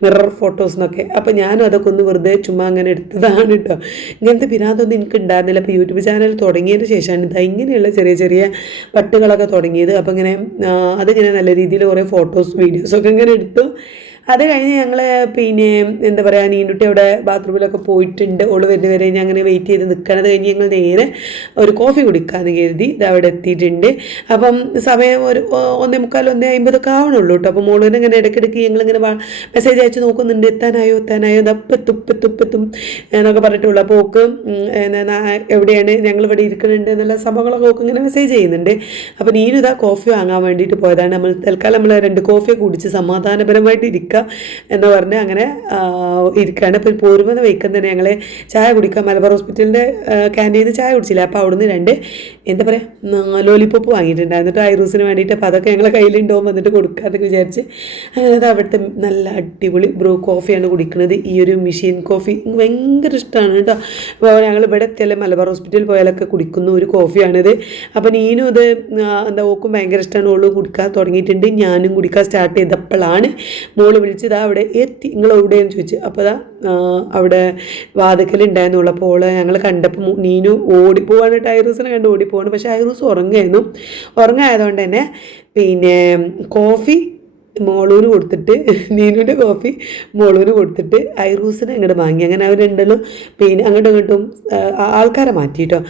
മിറർ ഫോട്ടോസ് എന്നൊക്കെ. അപ്പോൾ ഞാനും അതൊക്കെ ഒന്ന് വെറുതെ ചുമ്മാ അങ്ങനെ എടുത്തതാണ് കേട്ടോ. ഇങ്ങനത്തെ പിരാന്തൊന്നും എനിക്ക് ഉണ്ടായിരുന്നില്ല. അപ്പോൾ യൂട്യൂബ് ചാനൽ തുടങ്ങിയതിന് ശേഷമാണ് ഇങ്ങനെയുള്ള ചെറിയ പട്ടുകളൊക്കെ തുടങ്ങിയത്. അപ്പോൾ ഇങ്ങനെ അതിങ്ങനെ നല്ല രീതിയിൽ കുറേ ഫോട്ടോസ് വീഡിയോസൊക്കെ ഇങ്ങനെ എടുത്തു. അത് കഴിഞ്ഞ് ഞങ്ങൾ പിന്നെ എന്താ പറയുക, നീനുട്ടി അവിടെ ബാത്റൂമിലൊക്കെ പോയിട്ടുണ്ട്. ഓള് വരുന്നവരെ ഞാൻ അങ്ങനെ വെയിറ്റ് ചെയ്ത് നിൽക്കണം. അത് കഴിഞ്ഞ് ഞങ്ങൾ നേരെ ഒരു കോഫി കുടിക്കാമെന്ന് കരുതി ഇത് അവിടെ എത്തിയിട്ടുണ്ട്. അപ്പം സമയം ഒരു 1:45 1:50 ആവണുള്ളൂ കേട്ടോ. അപ്പോൾ മോളിനെ ഇങ്ങനെ ഇടയ്ക്കിടയ്ക്ക് ഞങ്ങളിങ്ങനെ മെസ്സേജ് അയച്ച് നോക്കുന്നുണ്ട്, എത്താനായോ എത്തും എന്നൊക്കെ പറഞ്ഞിട്ടുള്ളൂ. അപ്പോൾ ഓക്ക് എവിടെയാണ് ഞങ്ങളിവിടെ ഇരിക്കുന്നുണ്ട് എന്നുള്ള സംഭവങ്ങളൊക്കെ ഓക്ക് ഇങ്ങനെ മെസ്സേജ് ചെയ്യുന്നുണ്ട്. അപ്പോൾ നീനും ഇതാ കോഫി വാങ്ങാൻ വേണ്ടിയിട്ട് പോയതാണ്. തൽക്കാലം നമ്മൾ 2 കോഫി കുടിച്ച് സമാധാനപരമായിട്ട് ഇരിക്കുക എന്ന് പറഞ്ഞ് അങ്ങനെ ഇരിക്കുകയാണ്. ഇപ്പോൾ പോരുമ്പോൾ വയ്ക്കാൻ തന്നെ ഞങ്ങൾ ചായ കുടിക്കാം. മലബാർ ഹോസ്പിറ്റലിൻ്റെ ക്യാൻറ്റീനിൽ നിന്ന് ചായ കുടിച്ചില്ല. അപ്പോൾ അവിടുന്ന് 2 എന്താ പറയുക ലോലിപ്പോപ്പ് വാങ്ങിയിട്ടുണ്ടായിരുന്നു കേട്ടോ ഐറൂസിന് വേണ്ടിയിട്ട്. അപ്പോൾ അതൊക്കെ ഞങ്ങളെ കയ്യിലുണ്ടാവും, വന്നിട്ട് കൊടുക്കാമെന്നൊക്കെ വിചാരിച്ച് അങ്ങനെ അത് അവിടുത്തെ നല്ല അടിപൊളി ബ്രൂ കോഫിയാണ് കുടിക്കുന്നത്. ഈ ഒരു മെഷീൻ കോഫി ഭയങ്കര ഇഷ്ടമാണ് കേട്ടോ. അപ്പോൾ ഞങ്ങൾ ഇവിടെ എത്തിയാലും മലബാർ ഹോസ്പിറ്റലിൽ പോയാലൊക്കെ കുടിക്കുന്ന ഒരു കോഫിയാണിത്. അപ്പോൾ നീനും ഇത് എന്താ ഓക്കും ഭയങ്കര ഇഷ്ടമാണ്, ഓള് കുടിക്കാൻ തുടങ്ങിയിട്ടുണ്ട്. ഞാനും കുടിക്കാൻ സ്റ്റാർട്ട് ചെയ്തപ്പോഴാണ് മോള് വിളിച്ചതാ അവിടെ എത്തി, നിങ്ങൾ എവിടെയെന്ന് ചോദിച്ചു. അപ്പോൾ അവിടെ വാതിക്കലുണ്ടായിരുന്നുള്ളൂ. അപ്പോൾ ഞങ്ങൾ കണ്ടപ്പോൾ നീനു ഓടിപ്പോവാനായിട്ട് ഐറൂസിനെ കണ്ട് ഓടിപ്പോവാണ്. പക്ഷേ ഐറൂസ് ഉറങ്ങായതുകൊണ്ട് തന്നെ പിന്നെ കോഫി മോളൂന് കൊടുത്തിട്ട്, നീനുവിൻ്റെ കോഫി മോളൂന് കൊടുത്തിട്ട് ഐറൂസിനെ അങ്ങോട്ട് വാങ്ങി. അങ്ങനെ അവർ രണ്ടും പിന്നെ അങ്ങോട്ടും ഇങ്ങോട്ടും ആൾക്കാരെ മാറ്റിയിട്ടോ.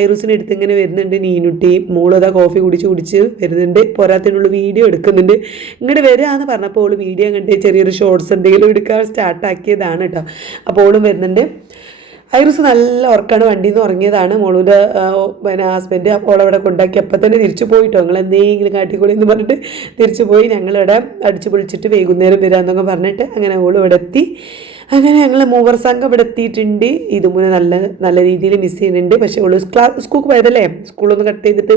ഐറൂസിനെ എടുത്ത് ഇങ്ങനെ വരുന്നുണ്ട്. നീനുട്ടി മോളതാ കോഫി കുടിച്ച് വരുന്നുണ്ട്. പോരാത്തിനുള്ള വീഡിയോ എടുക്കുന്നുണ്ട്. ഇങ്ങോട്ട് വരികയെന്ന് പറഞ്ഞപ്പോൾ ഓള് വീഡിയോ കണ്ടിട്ട് ചെറിയൊരു ഷോർട്സ് എന്തെങ്കിലും എടുക്കാൻ സ്റ്റാർട്ടാക്കിയതാണ് കേട്ടോ. അപ്പോൾ ഓളും വരുന്നുണ്ട്. ഐറൂസ് നല്ല ഉറക്കാണ്, വണ്ടിയിൽ നിന്ന് ഉറങ്ങിയതാണ്. മോളൂൻ്റെ പിന്നെ ഹസ്ബൻഡ് അവളവിടെ കൊണ്ടാക്കി അപ്പം തന്നെ തിരിച്ചു പോയിട്ടോ. നിങ്ങൾ എന്തെങ്കിലും കാട്ടിക്കൂടി എന്ന് പറഞ്ഞിട്ട് തിരിച്ചു പോയി. ഞങ്ങളിവിടെ അടിച്ചു പൊളിച്ചിട്ട് വൈകുന്നേരം വരാമെന്നൊക്കെ പറഞ്ഞിട്ട് അങ്ങനെ ഓൾ ഇവിടെ എത്തി. അങ്ങനെ ഞങ്ങൾ മൂവർ സംഘം ഇവിടെ എത്തിയിട്ടുണ്ട്. ഇതുപോലെ നല്ല നല്ല രീതിയിൽ മിസ് ചെയ്യുന്നുണ്ട്. പക്ഷേ അവൾ സ്കൂൾക്ക് പോയതല്ലേ, സ്കൂളൊന്ന് കട്ട് ചെയ്തിട്ട്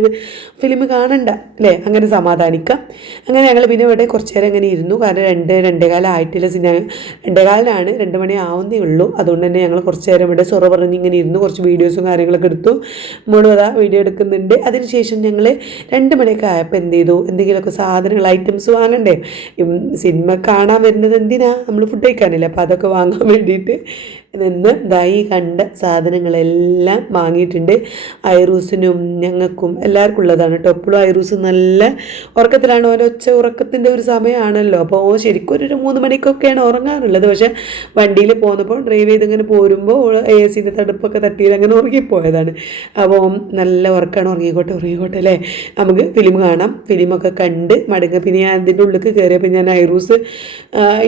ഫിലിം കാണണ്ട അല്ലേ, അങ്ങനെ സമാധാനിക്കാം. അങ്ങനെ ഞങ്ങൾ പിന്നെ ഇവിടെ കുറച്ച് നേരം അങ്ങനെ ഇരുന്നു. കാരണം രണ്ടേകാലം ആയിട്ടില്ല, 2:15 2 മണി ആവുന്നേ ഉള്ളൂ. അതുകൊണ്ട് തന്നെ ഞങ്ങൾ കുറച്ച് നേരം ഇവിടെ സൊറ പറഞ്ഞ് ഇങ്ങനെ ഇരുന്നു, കുറച്ച് വീഡിയോസും കാര്യങ്ങളൊക്കെ എടുത്തു. മോളും അതാ വീഡിയോ എടുക്കുന്നുണ്ട്. അതിനുശേഷം ഞങ്ങൾ 2 മണിയൊക്കെ ആയപ്പോൾ എന്ത് ചെയ്തു, എന്തെങ്കിലുമൊക്കെ സാധനങ്ങൾ ഐറ്റംസ് വാങ്ങണ്ടേ. സിനിമ കാണാൻ വരുന്നത് എന്തിനാ, നമ്മൾ ഫുഡ് കഴിക്കാനില്ല. അപ്പോൾ അതൊക്കെ വാങ്ങാൻ വേണ്ടിയിട്ട് നിന്ന് ഇതായി കണ്ട സാധനങ്ങളെല്ലാം വാങ്ങിയിട്ടുണ്ട്. ഐറൂസിനും ഞങ്ങൾക്കും എല്ലാവർക്കും ഉള്ളതാണ് കേട്ടോ. എപ്പോഴും ഐറൂസ് നല്ല ഉറക്കത്തിലാണ്, ഓരോ ഉറക്കത്തിൻ്റെ ഒരു സമയമാണല്ലോ. അപ്പോൾ ശരിക്കും ഒരു 3 മണിക്കൊക്കെയാണ് ഉറങ്ങാറുള്ളത്. പക്ഷേ വണ്ടിയിൽ പോന്നപ്പോൾ ഡ്രൈവ് ചെയ്ത് ഇങ്ങനെ പോരുമ്പോൾ AC തടുപ്പൊക്കെ തട്ടിയത് അങ്ങനെ ഉറങ്ങിപ്പോയതാണ്. അപ്പോൾ നല്ല ഉറക്കമാണ്. ഉറങ്ങിക്കോട്ടെ അല്ലേ, നമുക്ക് ഫിലിം കാണാം. ഫിലിമൊക്കെ കണ്ട് മടങ്ങുക. പിന്നെ ഞാൻ അതിൻ്റെ ഉള്ളിൽ കയറിയപ്പോൾ ഞാൻ ഐറൂസ്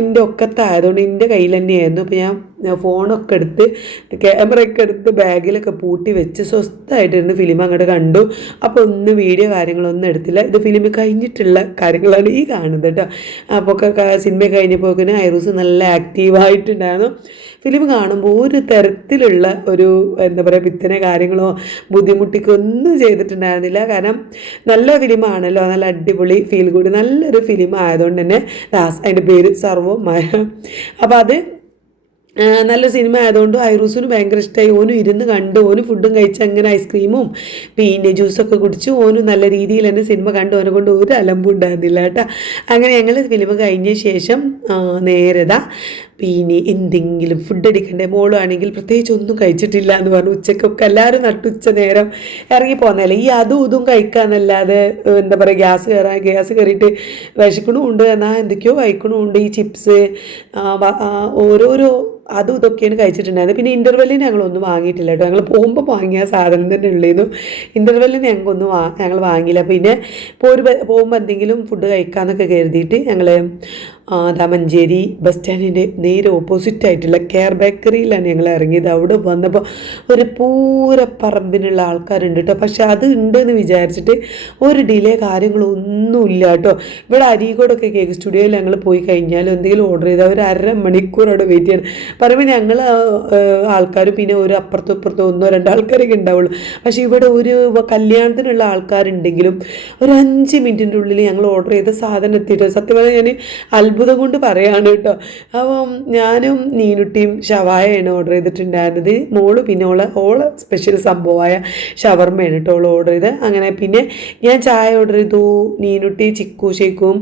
എൻ്റെ ഒക്കത്തായതുകൊണ്ട് എൻ്റെ കയ്യിൽ തന്നെയായിരുന്നു. അപ്പോൾ ഞാൻ ഫോണൊക്കെ എടുത്ത് ക്യാമറയൊക്കെ എടുത്ത് ബാഗിലൊക്കെ പൂട്ടി വെച്ച് സ്വസ്ഥമായിട്ടിരുന്ന് ഫിലിം അങ്ങോട്ട് കണ്ടു. അപ്പോൾ ഒന്നും വീഡിയോ കാര്യങ്ങളൊന്നും എടുത്തില്ല. ഇത് ഫിലിം കഴിഞ്ഞിട്ടുള്ള കാര്യങ്ങളാണ് ഈ കാണുന്നത് കേട്ടോ. അപ്പോൾ ഒക്കെ സിനിമ കഴിഞ്ഞപ്പോൾ ഐറൂസ് നല്ല ആക്റ്റീവായിട്ടുണ്ടായിരുന്നു. ഫിലിം കാണുമ്പോൾ ഒരു തരത്തിലുള്ള ഒരു എന്താ പറയുക പിത്തനെ കാര്യങ്ങളോ ബുദ്ധിമുട്ടിക്കൊന്നും ചെയ്തിട്ടുണ്ടായിരുന്നില്ല. കാരണം നല്ല ഫിലിമാണല്ലോ, നല്ല അടിപൊളി ഫീൽ ഗുഡ് നല്ലൊരു ഫിലിം ആയതുകൊണ്ട് തന്നെ അതിൻ്റെ പേര് സർവ്വമായ. അപ്പോൾ അത് നല്ല സിനിമ ആയതുകൊണ്ട് ഐറൂസിന് ഭയങ്കര ഇഷ്ടമായി. ഓനും ഇരുന്ന് കണ്ട്, ഓന് ഫുഡും കഴിച്ച് അങ്ങനെ ഐസ്ക്രീമും പിന്നെ ജ്യൂസൊക്കെ കുടിച്ച് ഓനും നല്ല രീതിയിൽ തന്നെ സിനിമ കണ്ട്, ഓനെ കൊണ്ട് ഒരു അലമ്പും ഉണ്ടായിരുന്നില്ല കേട്ടോ. അങ്ങനെ ഞങ്ങൾ ഫിലിം കഴിഞ്ഞ ശേഷം നേരതാ പിന്നെ എന്തെങ്കിലും ഫുഡ് അടിക്കണ്ടേ. മോളുമാണെങ്കിൽ പ്രത്യേകിച്ച് ഒന്നും കഴിച്ചിട്ടില്ല എന്ന് പറഞ്ഞു. ഉച്ചക്കൊക്കെ എല്ലാവരും നട്ടുച്ച നേരം ഇറങ്ങി പോകുന്നതല്ലേ, ഈ അതും ഇതും കഴിക്കാന്നല്ലാതെ എന്താ പറയുക ഗ്യാസ് കയറിയിട്ട് വിശക്കണമുണ്ട് എന്നാൽ എന്തൊക്കെയോ കഴിക്കണമുണ്ട്. ഈ ചിപ്സ് ഓരോരോ അതും ഇതൊക്കെയാണ് കഴിച്ചിട്ടുണ്ടായിരുന്നത്. പിന്നെ ഇൻ്റർവെല്ലിന് ഞങ്ങളൊന്നും വാങ്ങിയിട്ടില്ല കേട്ടോ. ഞങ്ങൾ പോകുമ്പോൾ വാങ്ങിയ സാധനം തന്നെ ഉള്ളൂ. ഇൻ്റർവെല്ലിന് ഞങ്ങൾ വാങ്ങിയില്ല. പിന്നെ പോകുമ്പോൾ എന്തെങ്കിലും ഫുഡ് കഴിക്കാമെന്നൊക്കെ കരുതിയിട്ട് ഞങ്ങൾ മഞ്ചേരി ബസ് സ്റ്റാൻഡിൻ്റെ നേരെ ഓപ്പോസിറ്റായിട്ടുള്ള കെയർ ബേക്കറിയിലാണ് ഞങ്ങൾ ഇറങ്ങിയത്. അവിടെ വന്നപ്പോൾ ഒരു പൂരപ്പറമ്പിനുള്ള ആൾക്കാരുണ്ട് കേട്ടോ. പക്ഷെ അത് ഉണ്ടെന്ന് വിചാരിച്ചിട്ട് ഒരു ഡിലേ കാര്യങ്ങളൊന്നുമില്ല കേട്ടോ. ഇവിടെ അരീക്കോടൊക്കെ കേക്ക് സ്റ്റുഡിയോയിൽ ഞങ്ങൾ പോയി കഴിഞ്ഞാൽ എന്തെങ്കിലും ഓർഡർ ചെയ്താൽ ഒരു 1/2 മണിക്കൂർ അവിടെ വെയിറ്റ് ചെയ്യണം. പറയുമ്പോൾ ഞങ്ങൾ ആൾക്കാർ പിന്നെ ഒരു അപ്പുറത്തും ഇപ്പുറത്തും 1-2 ആൾക്കാരൊക്കെ ഉണ്ടാവുള്ളൂ. പക്ഷേ ഇവിടെ ഒരു കല്യാണത്തിനുള്ള ആൾക്കാരുണ്ടെങ്കിലും ഒരു 5 മിനിറ്റിൻ്റെ ഉള്ളിൽ ഞങ്ങൾ ഓർഡർ ചെയ്ത സാധനം എത്തിയിട്ട് സത്യം പറഞ്ഞാൽ ഞാൻ അത്ഭുതം കൊണ്ട് പറയാണ് കേട്ടോ. അപ്പം ഞാനും നീനുട്ടിയും ഷവായയാണ് ഓർഡർ ചെയ്തിട്ടുണ്ടായിരുന്നത്. മോള് പിന്നെ ഓള് സ്പെഷ്യൽ സംഭവമായ ഷവർമ്മയാണ് കേട്ടോ ഓൾ ഓർഡർ ചെയ്ത്. അങ്ങനെ പിന്നെ ഞാൻ ചായ ഓർഡർ ചെയ്തു. നീനുട്ടി ചിക്കു ഷേക്കും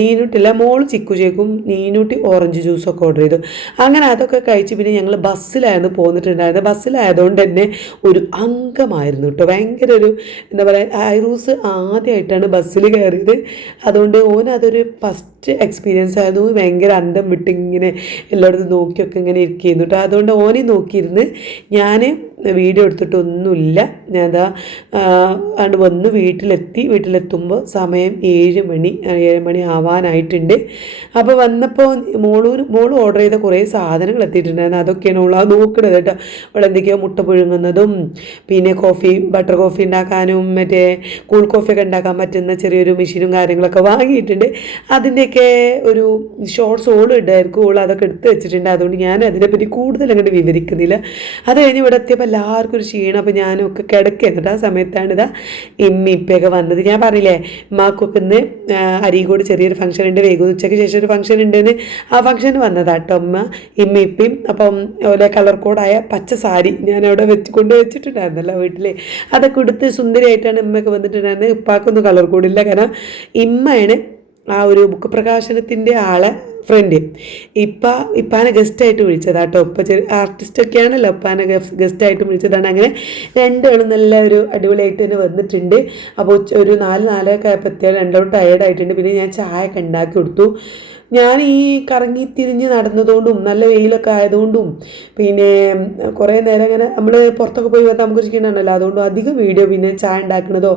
നീനുട്ടില്ല മോള് ചിക്കു ഷേക്കും നീനുട്ടി ഓറഞ്ച് ജ്യൂസൊക്കെ ഓർഡർ ചെയ്തു. അങ്ങനെ അതൊക്കെ കഴിച്ച് പിന്നെ ഞങ്ങൾ ബസ്സിലായിരുന്നു പോന്നിട്ടുണ്ടായിരുന്നത്. ബസ്സിലായതുകൊണ്ട് തന്നെ ഒരു അംഗമായിരുന്നു കേട്ടോ. ഭയങ്കര ഒരു എന്താ പറയുക, ഐറൂസ് ആദ്യമായിട്ടാണ് ബസ്സിൽ കയറിയത്. അതുകൊണ്ട് ഓനതൊരു ഫസ്റ്റ് എക്സ്പീരിയൻസ് ആയിരുന്നു. ഭയങ്കര അന്തം വിട്ട് ഇങ്ങനെ എല്ലായിടത്തും നോക്കിയൊക്കെ ഇങ്ങനെ ഇരിക്കുന്നു കേട്ടോ. അതുകൊണ്ട് ഓനെ നോക്കിയിരുന്ന് ഞാൻ വീഡിയോ എടുത്തിട്ടൊന്നുമില്ല. ഞാൻ അത് വന്ന് വീട്ടിലെത്തുമ്പോൾ സമയം 7 മണി ആവാനായിട്ടുണ്ട്. അപ്പോൾ വന്നപ്പോൾ മോള് ഓർഡർ ചെയ്ത കുറേ സാധനങ്ങൾ എത്തിയിട്ടുണ്ടായിരുന്നു. അതൊക്കെയാണ് ഓൾ നോക്കണത് കേട്ടോ. അവൾ എന്തൊക്കെയോ മുട്ട പുഴുങ്ങുന്നതും പിന്നെ ബട്ടർ കോഫി ഉണ്ടാക്കാനും മറ്റേ കൂൾ കോഫിയൊക്കെ ഉണ്ടാക്കാൻ പറ്റുന്ന ചെറിയൊരു മെഷീനും കാര്യങ്ങളൊക്കെ വാങ്ങിയിട്ടുണ്ട്. അതിൻ്റെയൊക്കെ ഒരു ഷോർട്സ് ഓൾ ഇടായിരിക്കും. ഓൾ അതൊക്കെ എടുത്ത് വെച്ചിട്ടുണ്ട്. അതുകൊണ്ട് ഞാൻ അതിനെപ്പറ്റി കൂടുതൽ അങ്ങോട്ട് വിവരിക്കുന്നില്ല. അത് കഴിഞ്ഞ് ഇവിടെ എത്തിയപ്പോൾ എല്ലാവർക്കും ഒരു ക്ഷീണം. അപ്പോൾ ഞാനൊക്കെ കിടക്കുന്നുണ്ട്. ആ സമയത്താണ് ഇമ്മയൊക്കെ വന്നത്. ഞാൻ പറഞ്ഞില്ലേ ഉമ്മാക്കൊക്കെ ഇന്ന് അരീക്കോട് ചെറിയൊരു ഫംഗ്ഷൻ ഉണ്ട്, വൈകുന്നേരം ഉച്ചയ്ക്ക് ശേഷം ഒരു ഫംഗ്ഷൻ ഉണ്ടെന്ന്. ആ ഫംഗ്ഷന് വന്നതാട്ടോ ഇമ്മയും. അപ്പം ഓലെ കളർ കോഡായ പച്ച സാരി ഞാൻ അവിടെ വെച്ചിട്ടുണ്ടായിരുന്നല്ലോ വീട്ടിൽ. അതൊക്കെ ഉടുത്ത് സുന്ദരിയായിട്ടാണ് ഇമ്മയൊക്കെ വന്നിട്ടുണ്ടായിരുന്നത്. ഉപ്പാക്കൊന്നും കളർ കോഡില്ല. കാരണം ഇമ്മയാണ് ആ ഒരു ബുക്ക് പ്രകാശനത്തിൻ്റെ ആളെ ഫ്രണ്ട്. ഇപ്പാനെ ഗസ്റ്റായിട്ട് വിളിച്ചതാട്ടോ. ആർട്ടിസ്റ്റൊക്കെയാണല്ലോ, ഇപ്പാനെ ഗസ്റ്റായിട്ട് വിളിച്ചതാണ്. അങ്ങനെ രണ്ടുപേരും നല്ല ഒരു അടിപൊളിയായിട്ട് തന്നെ വന്നിട്ടുണ്ട്. അപ്പോൾ ഒരു 4-4 ആയപ്പോൾ എത്തിയാൽ രണ്ടോളം ടയേർഡായിട്ടുണ്ട്. പിന്നെ ഞാൻ ചായ ഒക്കെ ഉണ്ടാക്കി കൊടുത്തു. ഞാൻ ഈ കറങ്ങി തിരിഞ്ഞ് നടന്നതുകൊണ്ടും നല്ല വെയിലൊക്കെ ആയതുകൊണ്ടും പിന്നെ കുറേ നേരം ഇങ്ങനെ നമ്മൾ പുറത്തൊക്കെ പോയി വന്നാൽ നമുക്ക് ക്ഷീണമാണല്ലോ. അതുകൊണ്ടും അധികം വീഡിയോ പിന്നെ ചായ ഉണ്ടാക്കുന്നതോ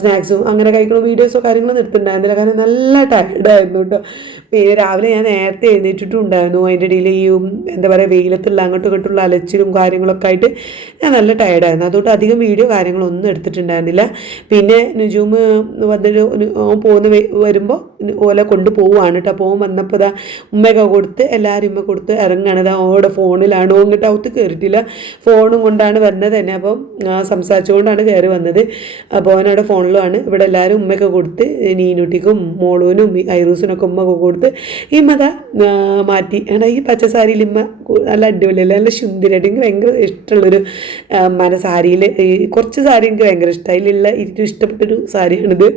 സ്നാക്സും അങ്ങനെ കഴിക്കണോ വീഡിയോസോ കാര്യങ്ങളൊന്നും എടുത്തിട്ടുണ്ടായിരുന്നില്ല. കാരണം നല്ല ടയർഡായിരുന്നു കേട്ടോ. പിന്നെ രാവിലെ ഞാൻ നേരത്തെ എഴുന്നേറ്റിട്ടുണ്ടായിരുന്നു. അതിൻ്റെ ഇടയിൽ ഈ എന്താ പറയുക വെയിലത്തുള്ള അങ്ങോട്ടും ഇങ്ങോട്ടുള്ള അലച്ചിലും കാര്യങ്ങളൊക്കെ ആയിട്ട് ഞാൻ നല്ല ടയർഡായിരുന്നു. അതുകൊണ്ട് അധികം വീഡിയോ കാര്യങ്ങളൊന്നും എടുത്തിട്ടുണ്ടായിരുന്നില്ല. പിന്നെ നുജൂം വന്നിട്ട് വരുമ്പോൾ ഓലെ കൊണ്ടുപോവാണ് കേട്ടോ. പോകാൻ വന്നപ്പോൾ ഇതാ ഉമ്മയൊക്കെ കൊടുത്ത് എല്ലാവരും ഉമ്മ കൊടുത്ത് ഇറങ്ങുകയാണ്. ഇതാ ഓടെ ഫോണിലാണ്, ഇങ്ങോട്ട് അകത്ത് കയറിയിട്ടില്ല, ഫോണും കൊണ്ടാണ് വരുന്നത് തന്നെ. അപ്പം സംസാരിച്ചുകൊണ്ടാണ് കയറി വന്നത്. അപ്പോൾ അവനവിടെ ഫോണിലുമാണ്. ഇവിടെ എല്ലാവരും ഉമ്മയൊക്കെ കൊടുത്ത് നീനുട്ടിക്കും മോളൂനും ഐറൂസിനൊക്കെ ഉമ്മയൊക്കെ കൊടുത്ത് ഇമ്മതാ മാറ്റി. എടാ ഈ പച്ച സാരിയിൽ ഇമ്മ നല്ല അടിപൊളിയല്ലേ, നല്ല സുന്ദരിയായിട്ട്. എനിക്ക് ഭയങ്കര ഇഷ്ടമുള്ളൊരു സാരിയിൽ കുറച്ച് സാരി എനിക്ക് ഭയങ്കര ഇഷ്ടമായി. അതിലുള്ള ഏറ്റവും ഇഷ്ടപ്പെട്ടൊരു സാരിയാണിത്.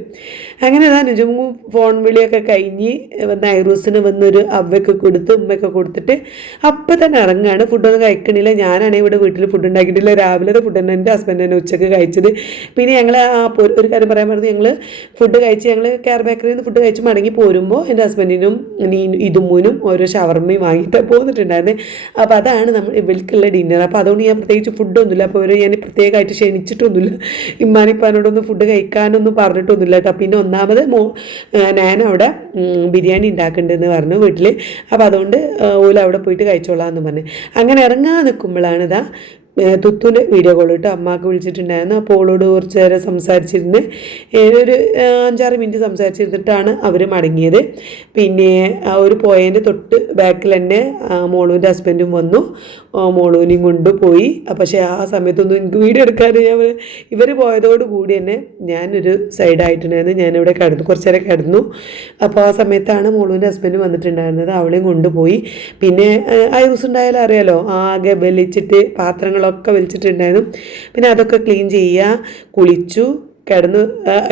അങ്ങനെ അതാ നിജമു ഫോൺ വിളിയൊക്കെ കഴിഞ്ഞ് വന്ന ഐറൂസിന് വന്നൊരു അവയൊക്കെ കൊടുത്ത് ഉമ്മയൊക്കെ കൊടുത്തിട്ട് അപ്പം തന്നെ ഇറങ്ങുകയാണ്. ഫുഡൊന്നും കഴിക്കണില്ല. ഞാനാണെങ്കിൽ ഇവിടെ വീട്ടിൽ ഫുഡ് ഉണ്ടാക്കിയിട്ടില്ല. രാവിലത്തെ ഫുഡ് തന്നെ എൻ്റെ ഹസ്ബൻഡ് തന്നെ ഉച്ചക്ക് കഴിച്ചത്. പിന്നെ ഞങ്ങൾ ഒരു കാര്യം പറയാൻ പറഞ്ഞു, ഞങ്ങൾ ഫുഡ് കഴിച്ച് ഞങ്ങൾ കെയർ ബേക്കറിയിൽ നിന്ന് ഫുഡ് കഴിച്ച് മടങ്ങി പോരുമ്പോൾ എൻ്റെ ഹസ്ബൻഡിനും ഇതുമ്മൂനും ഓരോ ഷവർമ്മയും വാങ്ങിയിട്ട് പോന്നിട്ടുണ്ടായിരുന്നു. അപ്പോൾ അതാണ് ഇവൾക്കുള്ള ഡിന്നർ. അപ്പോൾ അതുകൊണ്ട് ഞാൻ പ്രത്യേകിച്ച് ഫുഡൊന്നുമില്ല. അപ്പോൾ അവർ ഞാൻ പ്രത്യേകമായിട്ട് ക്ഷണിച്ചിട്ടൊന്നുമില്ല. ഇമ്മാനിപ്പാനോടൊന്നും ഫുഡ് കഴിക്കാനൊന്നും പറഞ്ഞിട്ടൊന്നുമില്ല കേട്ടോ. പിന്നെ ഒന്നാമത് ഞാനവിടെ ബിരിയാണി ഉണ്ടാക്കുന്നുണ്ടെന്ന് പറഞ്ഞു വീട്ടിൽ. അപ്പോൾ അതുകൊണ്ട് ഓല അവിടെ പോയിട്ട് കഴിച്ചോളാം എന്ന് പറഞ്ഞു. അങ്ങനെ ഇറങ്ങാൻ നിൽക്കുമ്പോഴാണ് ഇതാ തുത്തുൻ്റെ വീഡിയോ കോൾ ഇട്ട് അമ്മക്ക് വിളിച്ചിട്ടുണ്ടായിരുന്നു. അപ്പോൾ ഓളോട് കുറച്ച് നേരം സംസാരിച്ചിരുന്ന് ഒരു 5-6 മിനിറ്റ് സംസാരിച്ചിരുന്നിട്ടാണ് അവർ മടങ്ങിയത്. പിന്നെ അവർ പോയതിൻ്റെ തൊട്ട് ബാക്കിൽ തന്നെ മോളൂൻ്റെ ഹസ്ബൻഡും വന്നു, മോളൂനെയും കൊണ്ടുപോയി. പക്ഷേ ആ സമയത്തൊന്നും എനിക്ക് വീഡിയോ എടുക്കാൻ ഇവർ പോയതോടുകൂടി തന്നെ ഞാനൊരു സൈഡായിട്ടുണ്ടായിരുന്നു. ഞാനിവിടെ കിടന്നു, കുറച്ച് നേരം കിടന്നു. അപ്പോൾ ആ സമയത്താണ് മോളൂൻ്റെ ഹസ്ബൻഡ് വന്നിട്ടുണ്ടായിരുന്നത്. അവളെയും കൊണ്ടുപോയി. പിന്നെ ഐറൂസ് ഉണ്ടായാലും അറിയാലോ, ആകെ വലിച്ചിട്ട് പാത്രങ്ങളൊക്കെ വലിച്ചിട്ടുണ്ടായിരുന്നു. പിന്നെ അതൊക്കെ ക്ലീൻ ചെയ്യുക, കുളിച്ചു, കിടന്നു,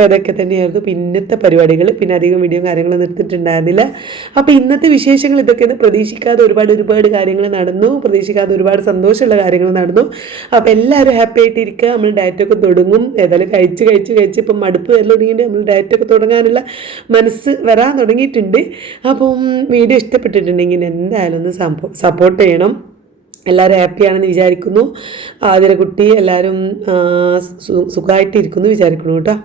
അതൊക്കെ തന്നെയായിരുന്നു പിന്നത്തെ പരിപാടികൾ. പിന്നെ അധികം വീഡിയോ കാര്യങ്ങളും നിർത്തിയിട്ടുണ്ടായിരുന്നില്ല. അപ്പോൾ ഇന്നത്തെ വിശേഷങ്ങൾ ഇതൊക്കെയാണ്. പ്രതീക്ഷിക്കാതെ ഒരുപാട് കാര്യങ്ങൾ നടന്നു, പ്രതീക്ഷിക്കാതെ ഒരുപാട് സന്തോഷമുള്ള കാര്യങ്ങൾ നടന്നു. അപ്പോൾ എല്ലാവരും ഹാപ്പി ആയിട്ടിരിക്കുക. നമ്മൾ ഡയറ്റൊക്കെ തുടങ്ങും. ഏതായാലും കഴിച്ച് ഇപ്പം മടുപ്പ് വരൽ തുടങ്ങിയിട്ട് നമ്മൾ ഡയറ്റൊക്കെ തുടങ്ങാനുള്ള മനസ്സ് വരാൻ തുടങ്ങിയിട്ടുണ്ട്. അപ്പം വീഡിയോ ഇഷ്ടപ്പെട്ടിട്ടുണ്ടെങ്കിൽ എന്തായാലും ഒന്ന് സപ്പോർട്ട് ചെയ്യണം. എല്ലാവരും ഹാപ്പിയാണെന്ന് വിചാരിക്കുന്നു. ആതിരക്കുട്ടി എല്ലാവരും സുഖമായിട്ടിരിക്കുന്നു വിചാരിക്കുന്നു കേട്ടോ.